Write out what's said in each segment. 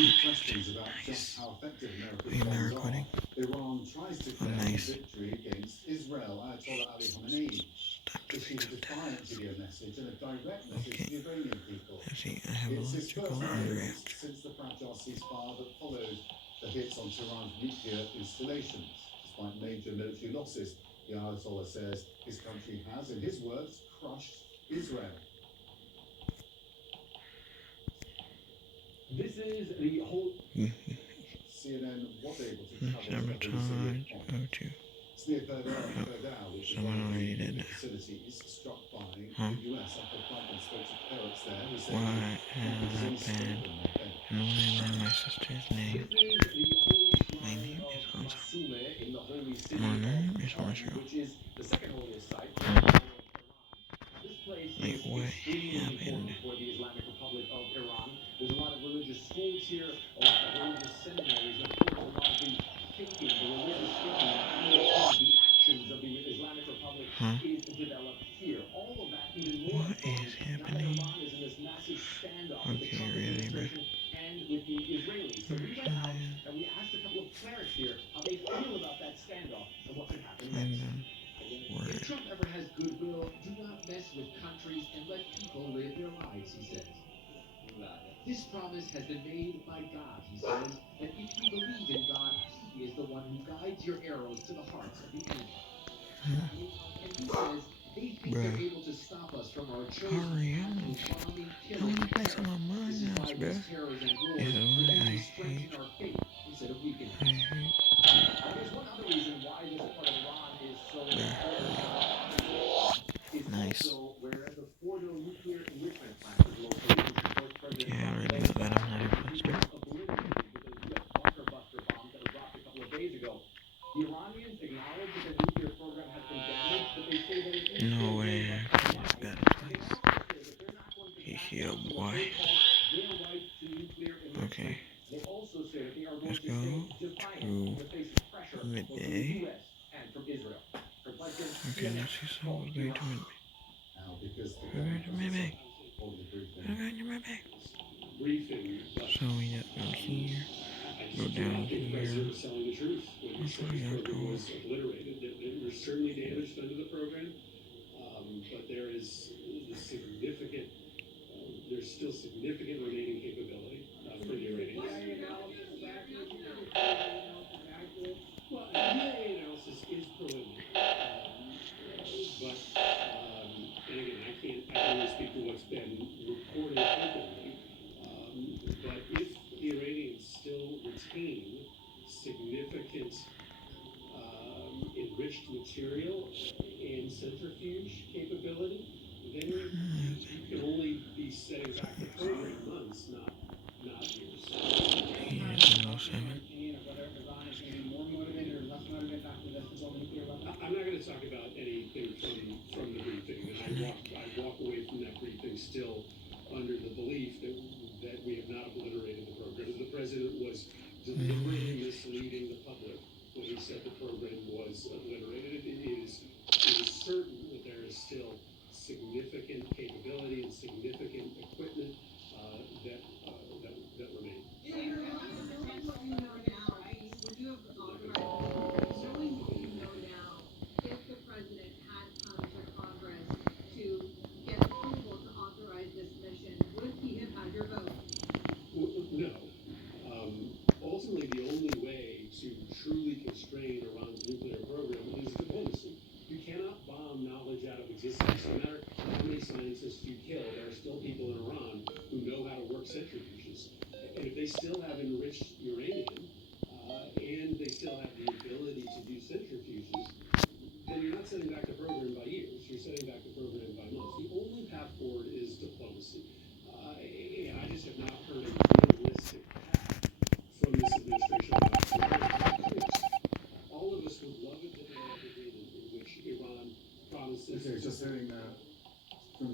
With questions about just how effective America's bombs are, Iran tries to claim a victory against Israel. Ayatollah Ali Khamenei issued a defiant video message and a direct message to the Iranian people. It's his first appearance since the fragile ceasefire that followed the hits on Tehran's nuclear installations. Despite major military losses, the Ayatollah says his country has, in his words, crushed Israel. This is the whole. CNN was able to cover the someone already did that. Facilities struck by the US after Franklin spoke to parents there who said why have I been annoying my sister's name? My name is Hansa. My name is Marshall. Wait, what happened? There's a lot of religious schools here, a lot of religious seminaries, and of course a lot of the thinking, the religious thinking, the actions of the Islamic Republic is developed here. All of that even more. What is happening? Now Iran is in this massive standoff with the Trump administration and with the Israelis. So we went out and we asked a couple of clerics here how they feel about that standoff and what could happen next. If Trump ever has goodwill, do not mess with countries and let people live their lives, he says. This promise has been made by God, he says, that if you believe in God, he is the one who guides your arrows to the hearts of the enemy. And he says they think they're able to stop us from our chosen path of bombing, killing, and terror. This is why these terrors and wars will only strengthen our faith instead of weakening it. There's one other reason why this part of Iran is so important. Nice. Also where the Fordo nuclear enrichment plant is located, which of course President Trump said that I'm not impressed with the U.S. bunker buster bomb that was dropped a couple of days ago. The Iranians acknowledge that the nuclear program has been damaged, but they say that it is no way. I just got it twice. Yeah, boy. Okay. They also say that they are going to stay defiant in the face of pressure from the U.S. and from Israel. Okay, let's see some of the way to it. We're going to my bag. We're going to my bag. So we got from here, go down here. What's we got going? We're certainly damaged under the program, but there's still significant remaining capability for the Iranians. Well, the analysis is preliminary, but and again, I can't only speak to what's been reported openly. But if the Iranians still retain significant enriched material and centrifuge capability, then you can only be setting back the program months, not years. I'm not going to talk about anything from the briefing. I walk away from that briefing still under the belief that we have not obliterated the program. The president was deliberately misleading the public when he said the program was obliterated. It is certain that there is still significant capability and significant equipment that remain. No. Ultimately, the only way to truly constrain Iran's nuclear program is diplomacy. You cannot bomb knowledge out of existence. No matter how many scientists you kill, there are still people in Iran who know how to work centrifuges. And if they still have enriched uranium, and they still have the ability to do centrifuges, then you're not setting back the program by years. You're setting back the program by months. The only path forward is diplomacy. And I just have not heard a realistic path from this administration about all of us would love it to develop an agreement in which Iran promises. Okay, just hearing from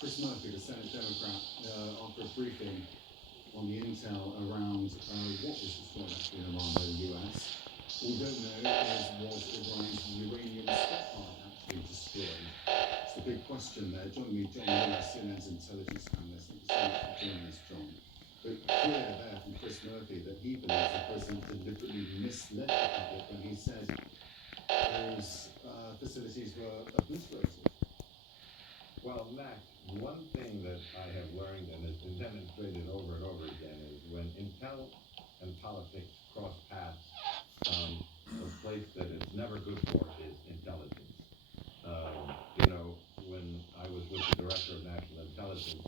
Chris Murphy, the Senate Democrat, after a briefing on the intel around what was destroyed actually in Iran by the US. What we don't know was Iran's uranium stockpile actually destroyed. It's the big question there. Joining me, John Lewis, CNN's intelligence analyst. Thank you so much for joining us, John. But clear there Chris Murphy, that he believes the president deliberately misled the public when he said those facilities were obliterated. Well, Max, one thing that I have learned and has been demonstrated over and over again is when intel and politics cross paths, the place that it's never good for is intelligence. You know, when I was with the Director of National Intelligence,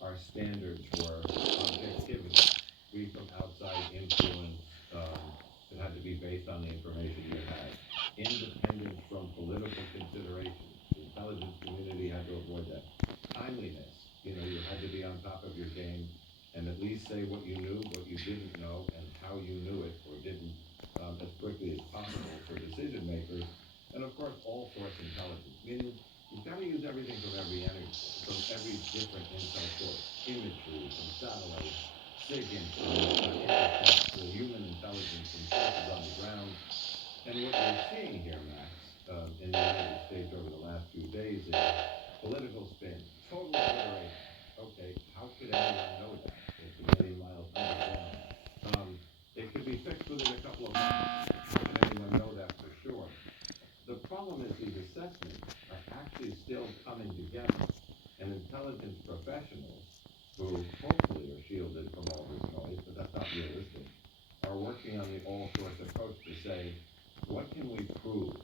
our standards were objectivity, free from outside influence. It had to be based on the information you had. Independence from political considerations. The intelligence community had to avoid that. Timeliness. You know, you had to be on top of your game and at least say what you knew, what you didn't know, and how you knew it or didn't as quickly as possible for decision makers. And of course, all source intelligence, meaning you've got to use everything from every different intel source, imagery from satellites, SIGINT from intercepts, to human intelligence from sources on the ground. And what you're seeing here, Max, in the United States over the last few days is political spin, total obliteration. Okay, how could anyone know that? It's a million miles underground. It could be fixed within a couple of months. How can anyone know that for sure? The problem is these assessments are actually still coming together, and intelligence professionals, who hopefully are shielded from all this noise, but that's not realistic, are working on the all-source approach to say, what can we prove?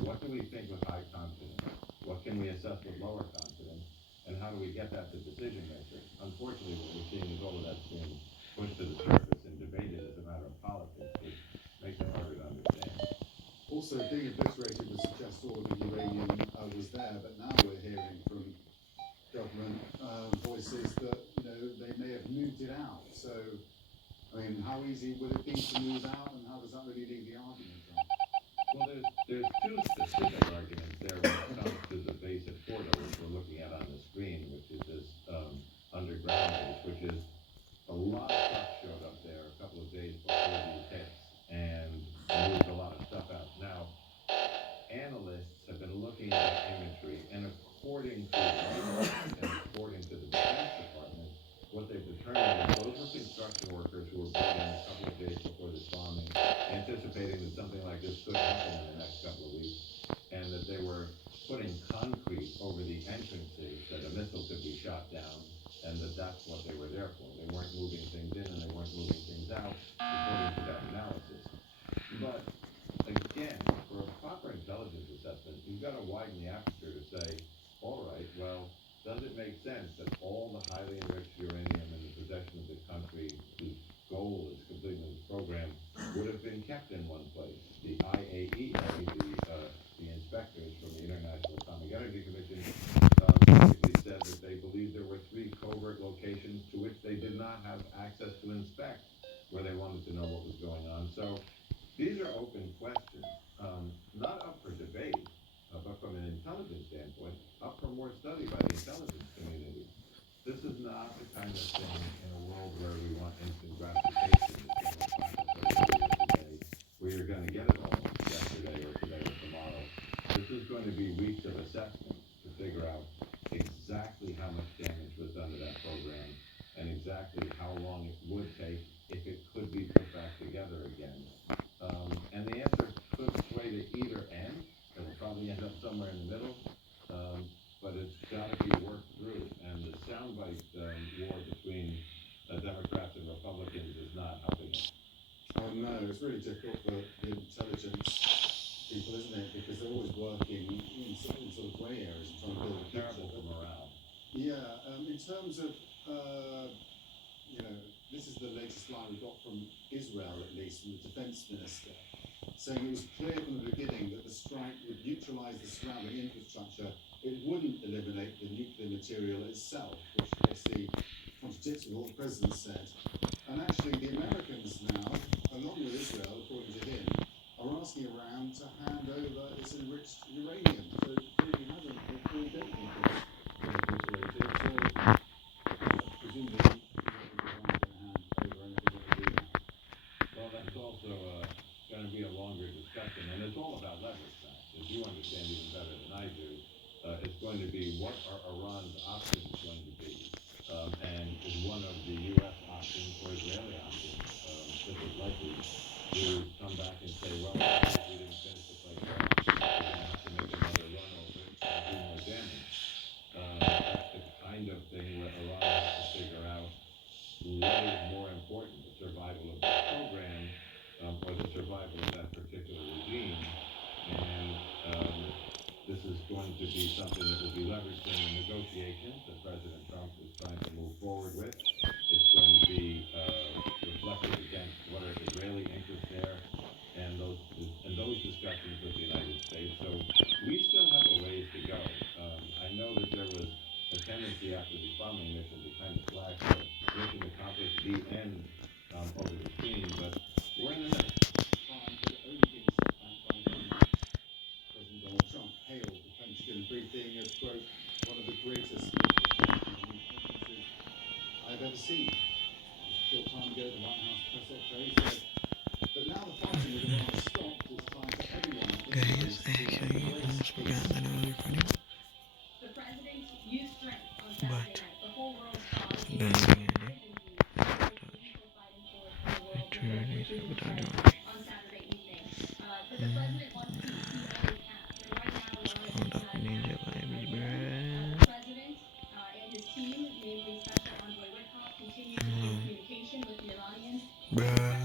What do we think with high confidence? What can we assess with lower confidence? And how do we get that to decision makers? Unfortunately, what we're seeing is all of that's being pushed to the surface and debated as a matter of politics, which makes it harder to understand. Also, being obliterated would suggest all of the uranium was there, but now we're hearing from government voices that they may have moved it out. So, I mean, how easy would it be to move out, and how does that really leave the argument on? Well, there's two specific arguments there when it comes to the basic portal, which we're looking at on the screen, which is this underground base, which is a lot of trucks showed up there a couple of days before these hits and moved a lot of stuff out. Now, analysts have been looking at that imagery, and according to Reuters and according to the Defense Department, what they've determined is those were construction workers who were brought in a couple of days before this bombing, anticipating that something like this could happen in the next couple of weeks, and that they were putting concrete over the entrances that a missile could be shot down, and that's what they were there for. They weren't moving things in and they weren't moving things out, according to that analysis. But again, for a proper intelligence assessment, you've got to widen the aperture to say, all right, well, does it make sense that all the highly enriched uranium in the possession of the country whose goal is completing this program would have been kept in one place? The IAEA, the inspectors from the International Atomic Energy Commission, basically said that they believed there were 3 covert locations to which they did not have access to inspect, where they wanted to know what was going on. So these are open questions, not up for debate, but from an intelligence standpoint, up for more study by the intelligence community. This is not the kind of thing in a world where we want instant gratification that's going to today, where you're going to get it all yesterday or today or tomorrow. This is going to be weeks of assessment to figure out exactly how much damage was done to that program and exactly how long it would take if it could be put back together again. And the answer could sway to either end. It'll probably end up somewhere in the middle, but it's got to be worked through. And the soundbite war between Democrats and Republicans is not helping it. Oh no, it's really difficult for the intelligence people, isn't it? Because they're always working in sort of grey areas and trying to build a Terrible picture. for morale. Yeah, in terms of, this is the latest line we got from Israel, at least, from the defense minister, saying it was clear from the beginning that the strike would neutralize the surrounding infrastructure. It wouldn't eliminate the nuclear material itself, which obviously contradicts with what the president said. And actually, the Americans now, along with Israel, according to him, are asking around to hand over its enriched uranium. So it clearly hasn't. They clearly don't think it's obliterated. So presumably, the Americans are going to hand over anything that they do now. Well, that's also going to be a longer discussion, and it's all about leverage, Max. As you understand even better than I do, it's going to be what are Iran's options going to be, and is one of the U.S. options or Israeli options just as likely to come back and say, well, we didn't finish the fight well, we're gonna have to make another run over it and do more damage. That's the kind of thing that Iran has to figure out what is more important, the survival of the program or the survival of that particular regime. And this is going to be something that will be leveraged in the negotiations that President Trump is trying to move forward with. It's going to be reflected against what are Israeli interests there and those discussions with the United States. So we still have a ways to go. I know that there was a tendency after the bombing mission to kind of flash the mission accomplished, the end over the screen, but we're in the middle. Time had only been set back by 1 month. President Donald Trump hailed the Pentagon briefing as, quote, one of the greatest conferences I've ever seen. Just a short time ago, the White House press secretary said that now the fighting with Iran has stopped, it's time for everyone in the Guys, Middle East to actually almost forgot that I was recording. The president used strength on But Saturday night. The whole world saw it. I'm gonna bring it in. On Saturday evening. But the president wants to see other paths. And right now, Iran Hold up, ninja baby, the bruh. president and his team, namely Special Envoy Witkoff, continue to be in communication with the Iranians. Bruh.